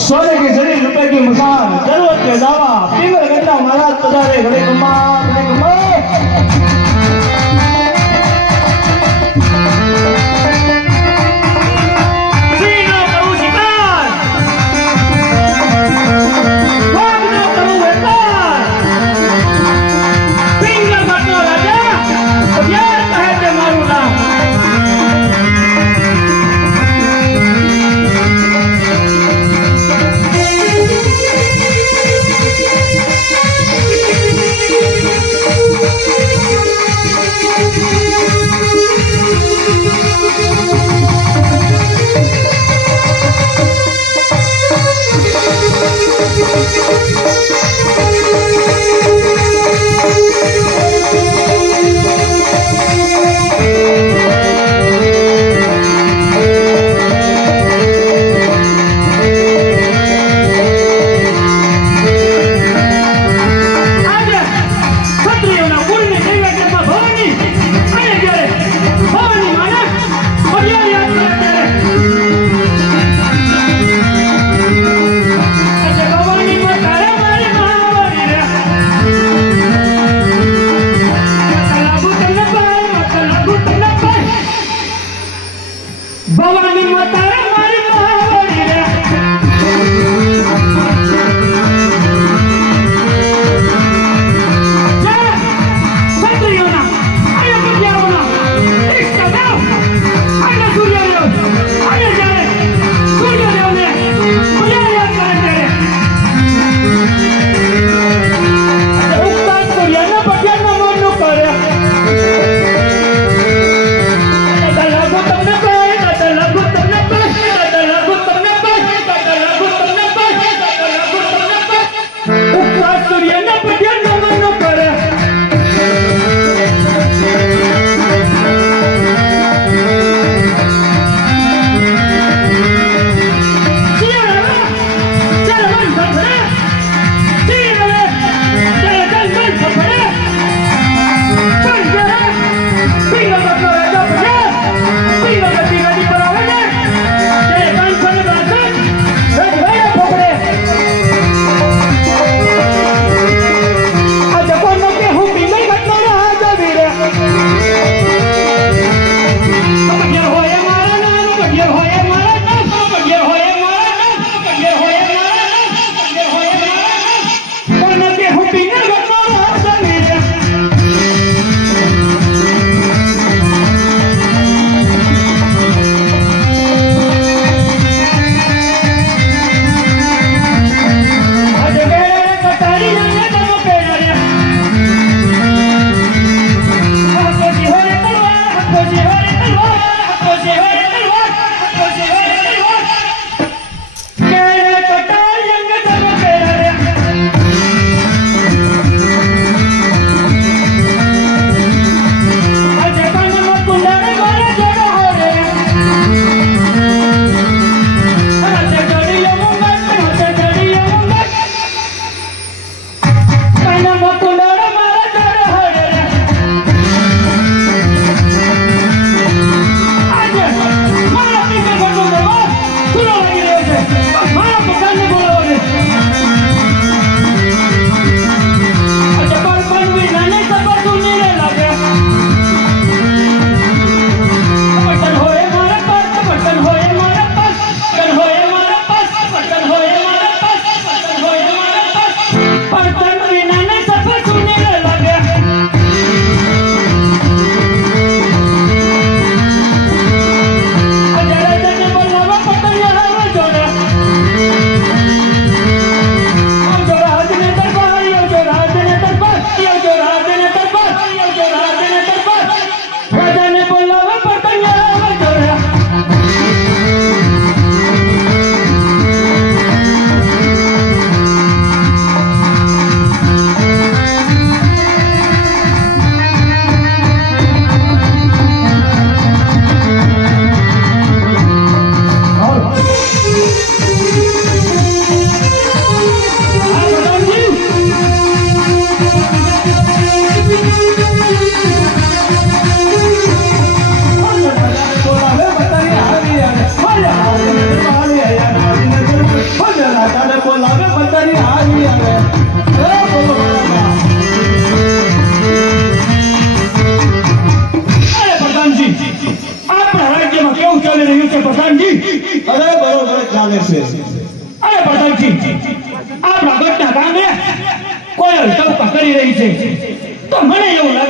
સોને કે શરીર રૂપે કી મકાન કરોડ કે દાવા પીવર ગંદા મહારાજ પધારે ઘડે કમા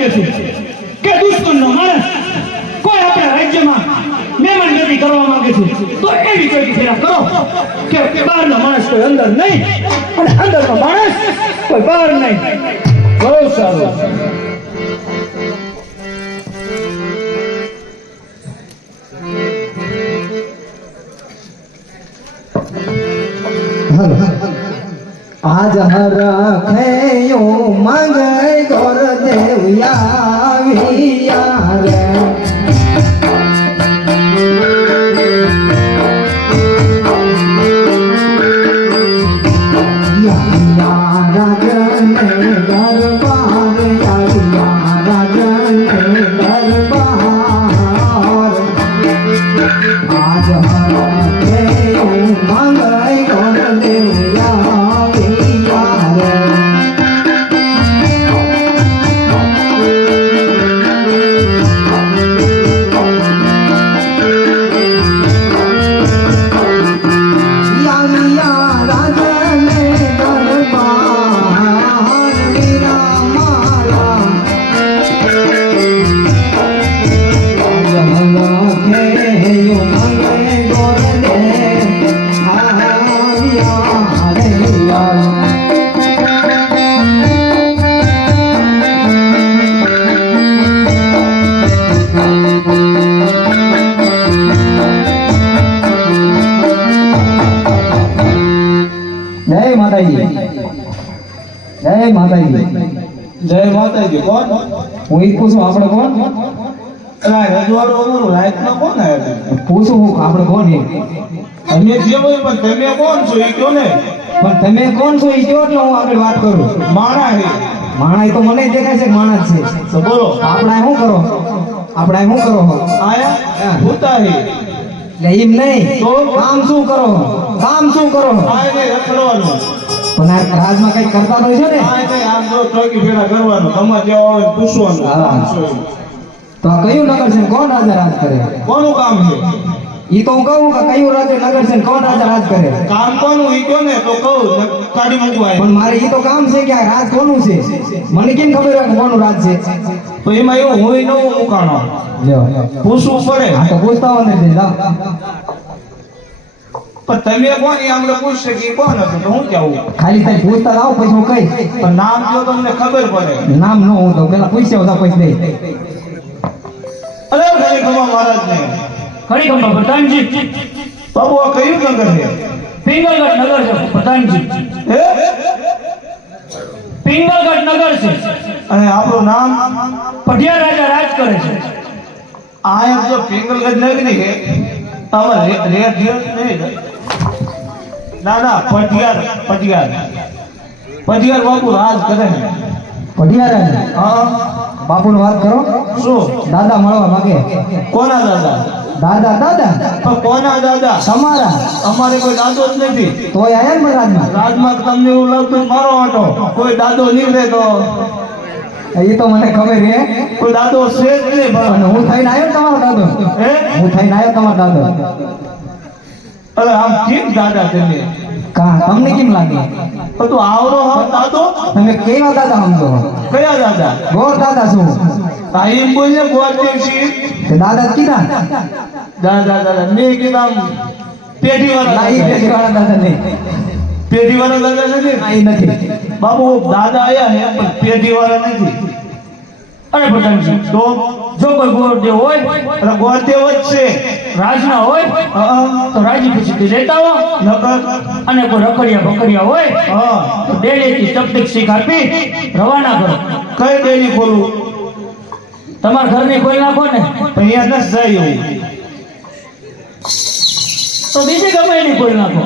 મને એવું લાગે છે. કે દુશ્મનનો માણસ કોઈ આપણા રાજ્યમાં મહેમાનગતિ કરવા માંગે છે, તો એવી ચોકી ફેરા કરો કે બહારનો માણસ કોઈ અંદર નહીં અને અંદરનો માણસ કોઈ બહાર નહીં. બહુ સારું. આજ હરખેયો મંગ ગોર દેવ્યા રે જય કોણ? હું ઈ પૂછું આપણે કોણ? અલા રજવાડું અમારું રાતના કોણ આવ્યા? પૂછું હું આપણે કોણ એ અમે જે હોય પણ તમે કોણ છો એ કયો ને પણ તમે કોણ છો ઈ કયો એટલે હું આગળ વાત કરું? માણા હે. માણા તો મને દેખાય છે માણા છે. તો બોલો. આપણે શું કરો? આપણે શું કરો? આયા? ભૂતા હે. એટલે એમ નહીં. તો? કામ શું કરો? કામ શું કરો? આય નહીં રખડવાનું. પણ આ રાજમાં કઈ કરતા તો છે ને? આય નહીં આમ જો ચોકી ફેરા કરવાનું તમારે જેવા હોય પૂછવાનું. હા. તો આ કયું નગર છે કોણ રાજા રાજ કરે? કોનું કામ છે? ઈ તો હું કહું કે કયું રાજ્ય નગર છે કોણ રાજા રાજ કરે? કામ કોનું? ઈ કોને? તો કહું કાઢી મૂકવા પણ મારે ઈ તો કામ છે કે આ રાજ કોનું છે? મને કેમ ખબર હોય કે કોનું રાજ છે? તો એમાં એવું હોય ન હોય મુકાણો. પૂછવું પડે. આ તો પૂછતા હોય ને પણ તમે કોણ? એ અમને પૂછશે કે કોણ હતું? તો હું કેવું ખાલી તમે પૂછતા જાઓ પછી હું કઈ પણ નામ જો તમને ખબર પડે. નામ ન હું તો પેલા પૂછ્યા હતા પછી દઈ અરે ઘણી ખમા મહારાજ ને ખરી ખબર પ્રધાનજી. બાબુ આ કયું નગર છે? પિંગલગઢ નગર છે પ્રધાનજી. હે? પિંગલગઢ નગર છે. અને આપણું નામ? પઢિયા રાજા રાજ કરે છે. આ એમ પિંગલગઢ નગરી કે આમાં રે રે નહીં ના ના પટિયાર પટિયાર. પટિયાર બાપુ રાજ કરે રાજા હા. બાપુનો વાત કરો. શું? દાદા મળવા માંગે. કોના દાદા? દાદા દાદા? પણ કોના દાદા? તમારા. અમારે કોઈ દાદો જ નથી. તોય આયા ને રાજમાં રાજમાં તમને એવું લાગતું મારો આટો કોઈ દાદો નીકળે તો? એ તો મને ખબર હે. કોઈ દાદો છે જ નહીં પણ હું થઈને આવ્યો તમારો દાદો? હે? હું થઈને આવ્યો તમારો દાદો? અરે આમ કેમ દાદા તમે? કા તમને કેમ લાગે? તો તું આવડો હો દાદો. તમે કેવા દાદા સમજો કયા દાદા? ગોર દાદા શું તાઈમ બોલે ગોરદેવસિંહ તે દાદા કીધા. દાદા દાદા મેં કીધા પેઢી ના વાળા પેલી વાળા દાદા નહીં પેઢી વાળા દાદા નથી? ના નથી. બાબુ દાદા આયા હે પણ પેઢી વાળા નથી. અરે પ્રધાનજી તો જો કોઈ ગોરદેવ હોય એટલે ગોરદેવ જ છે. રાજના હોય તો રાજી ખુશીથી રહેતા હો નકર? અને કોઈ રખડિયા ભખડિયા હોય હા. તો ડેલીથી ચપટીક શીખ આપી રવાના કરો. કઈ ડેલી ખોલું? તમારા ઘરની કોઈ નાખો ને. અહીંયા ન જાય એવું. તો બીજી ગમે એની કોઈ નાખો.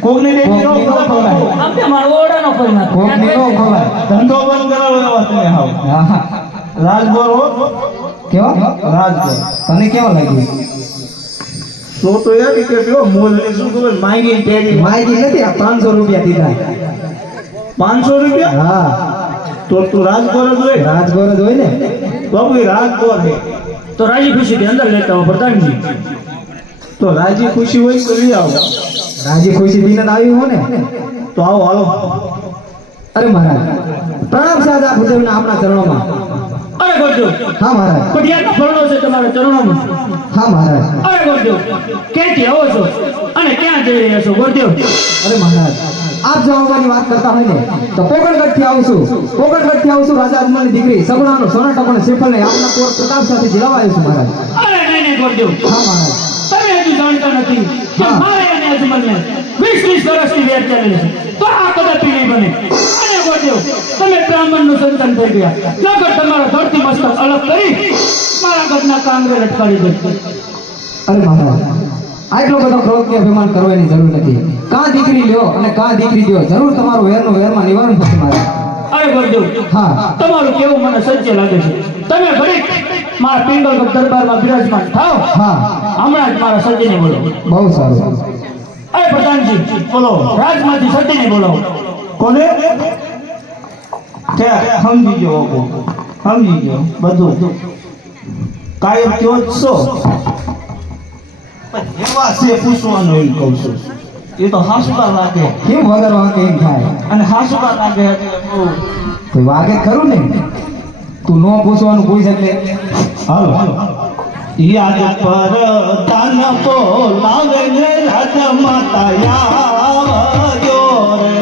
કોકની ડેલી નો ખોલાય. આમ કે મારો ઓરડાનો કોઈ નાખો નો ખવાય ધંધો બંધ કરાવો તમે હાવ. હા હા રાજગોર હો. કેવો? રાજગોર. તને કેવા લાગ્યું? તો તો યાર કે પેલો મોલ ને શું ખબર? નથી આ પાંચસો રૂપિયા દીધા. પાંચસો રૂપિયા? હા. તો તું રાજગોર જ હોય. રાજગોર જ હોય ને? તો રાજગોર છે. તો રાજી ખુશીથી અંદર લેતા હો પ્રધાનજી. તો રાજી ખુશી હોય તો લઈ આવો. રાજી ખુશી દિન આવ્યું હો ને તો આવો હાલો. અરે મહારાજ પ્રણામ સાહેબ આ ભૂદેવના આપણા ચરણોમાં. અરે ગોરજો. હા મહારાજ. પટિયાનો ફરણો છે તમારા ચરણોમાં. હા મહારાજ. અરે ગોરજો ક્યાંથી આવો છો? અને ક્યાં જઈ રહ્યા છો ગોરજો? અરે મહારાજ આપ જો આવવાની વાત કરતા હોય ને તો પોકણગઢથી આવું છું. પોકણગઢથી આવું છું રાજા અજમલની દીકરી સગુણાનો સોના સિફલ ને આપના કોર પ્રતાપ સાથે જીલાવા આવ્યું છું મહારાજ. અરે નહીં નહીં ગોરજો. હા મહારાજ. હજુ જાણતા નથી. કે મારે અને અજમલને વીસ વીસ વર્ષની વેર ચાલે છે. તો આ કદાપી નહીં બને. અને ગોજો તમે બ્રાહ્મણનું સંતાન થઈ ગયા. નગર તમારા ધરતી મસ્તક અલગ કરી મારા ઘરના કાંગરે લટકાવી દે. અરે મહારાજ આટલો બધો ક્રોધ કે અભિમાન કરવાની જરૂર નથી. કા દીકરી લ્યો અને કા દીકરી લ્યો જરૂર તમારું વેરનું વેરમાં નિવારણ થશે મારે. અરે ગોરદેવ હા. તમારું કેવું મને સત્ય લાગે છે? તમે ઘડીક મારા પિંગલ દરબારમાં બિરાજમાન થાવ હા. હમણાં જ મારા સત્યને બોલો. બહુ સારું. અરે પ્રધાનજી બોલો. રાજમાંથી સત્યને બોલાવો કોને? સમજી ગયો. સમજી ગયો. બધું. કાયમ કયો જ છો? એવા છે પૂછવાનું એમ કહું છું. એ તો હાસુકા લાગે કેમ વગર વાગે એમ થાય? અને હાસુકા લાગે તો વાગે ખરું ને? તું ન પૂછવાનું પૂછ એટલે. હાલો. યાદ પર તન બોલાવે ને રાજ માતા આવજો રે.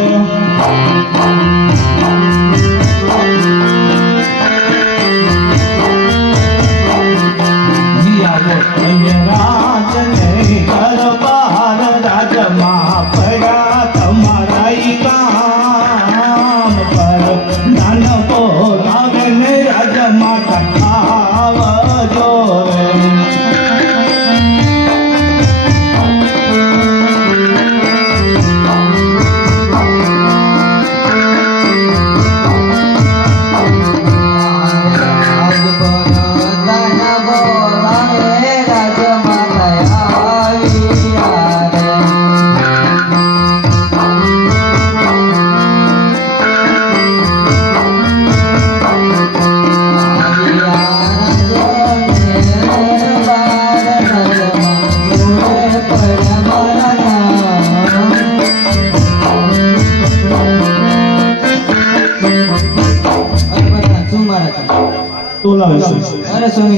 જીયાવો તમે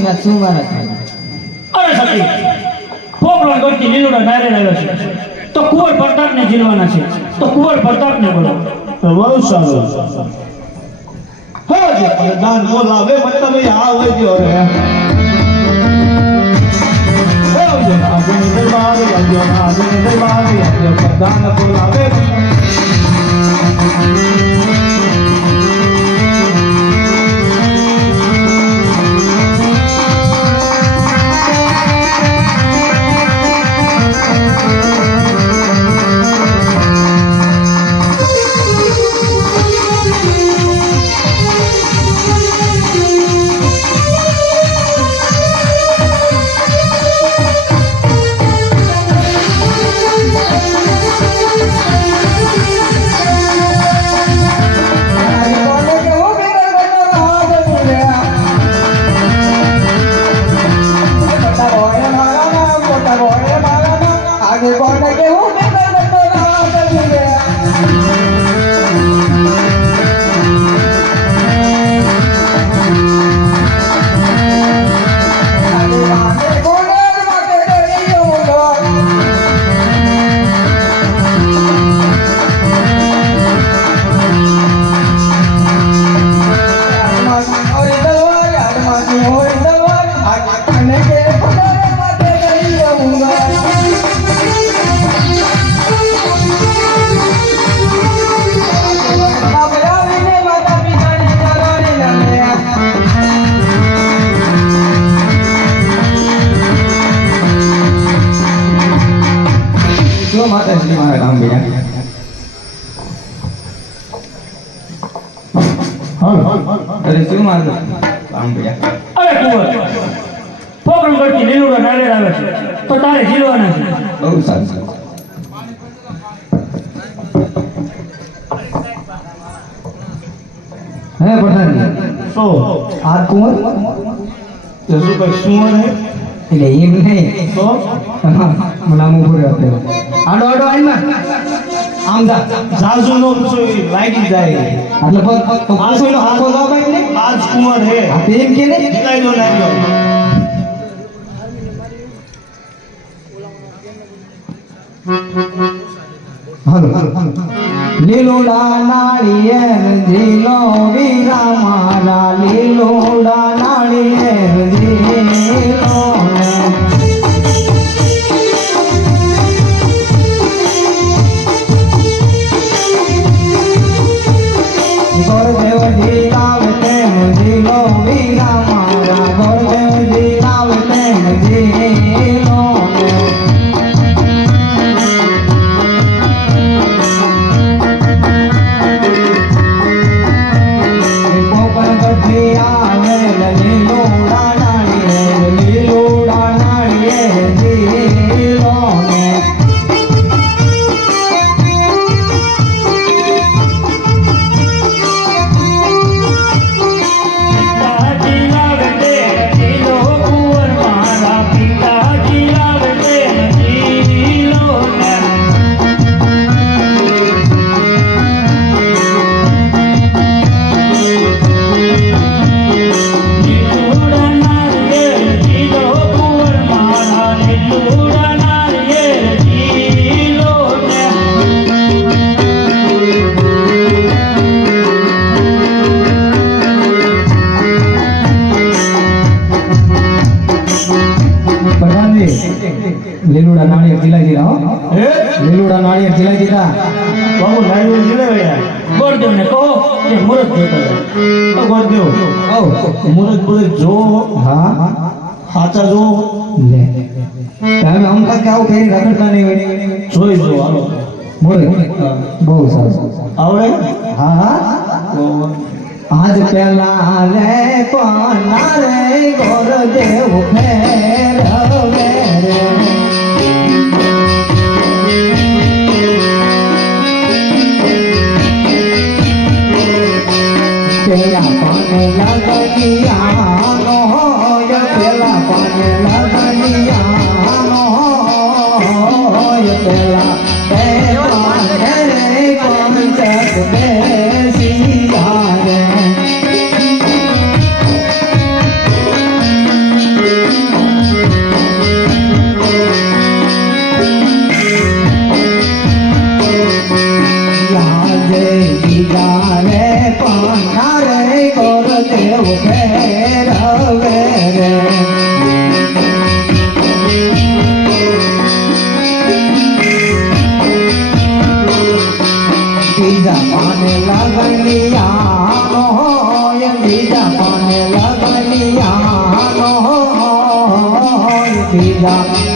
સોમીનાથ શું મારા અરે સખી પોપડો ગોળથી લીલુડા નારે લાવ્યો છે. તો કુંવર પ્રતાપને જીલવાના છે. તો કુંવર પ્રતાપને બોલો. તો બહુ સારું. હે જે. પ્રધાન બોલાવે મતલબ આ હોય જો. રે આજની દરબારી આજનો આજની દરબારી આજનો પ્રધાન બોલાવે. તો તારે જીલવાના છે બહુ સારું હે પ્રધાન સો આ કુંવર કઈ શું હે એટલે એમ નહીં તો આમ ઉભું રહે આડો આડો આઈમાં આમ જા સાસુ નો એ લાગી જાય એટલે પાછો હાથો આપી ને આજ કુંવર હે એમ કે ને જીલાઈ દો લીલોડા નાળિયેર ઝીલો વીરા મારા લીલોડા જો લે. તમે આમ કઈ રખડતા નહીં હોય. જોઈ જો હાલો. બહુ સરસ. આવડે? હા હા. આજ પેલા રે કોના રે ગોરદેવ ફેરવે રે. પેલા પાને લગનિયાનો હોય પેલા પાને લગનિયાનો હોય પેલા બે પાને રે પંચક બેસિયા હોય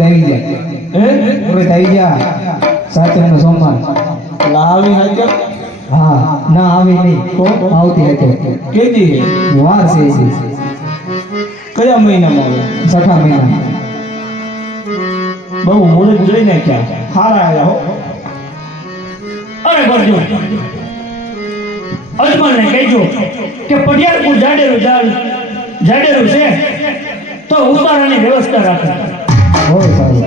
મુરત આવી હે? મુરત આવી ગયા સાતમનો સોમવાર લાવી હાજર? હા ના આવી નહીં. આવતી હતો કેદી વાર છે છે કયા મહિનામાં આવે? છઠ્ઠા મહિના બહુ મુરત જોઈ નાખ્યા. હારા આવ્યા હો. અરે ગોરજો અજમલને કહેજો કે પડિયાળપુર જાડેરું જાડેરું છે. તો ઉતારાની વ્યવસ્થા રાખે. બહુ સારું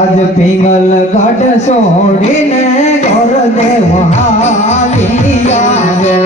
આજ પિંગલ ઘાટ છોડીને ઘર દેવ હાલી આવે.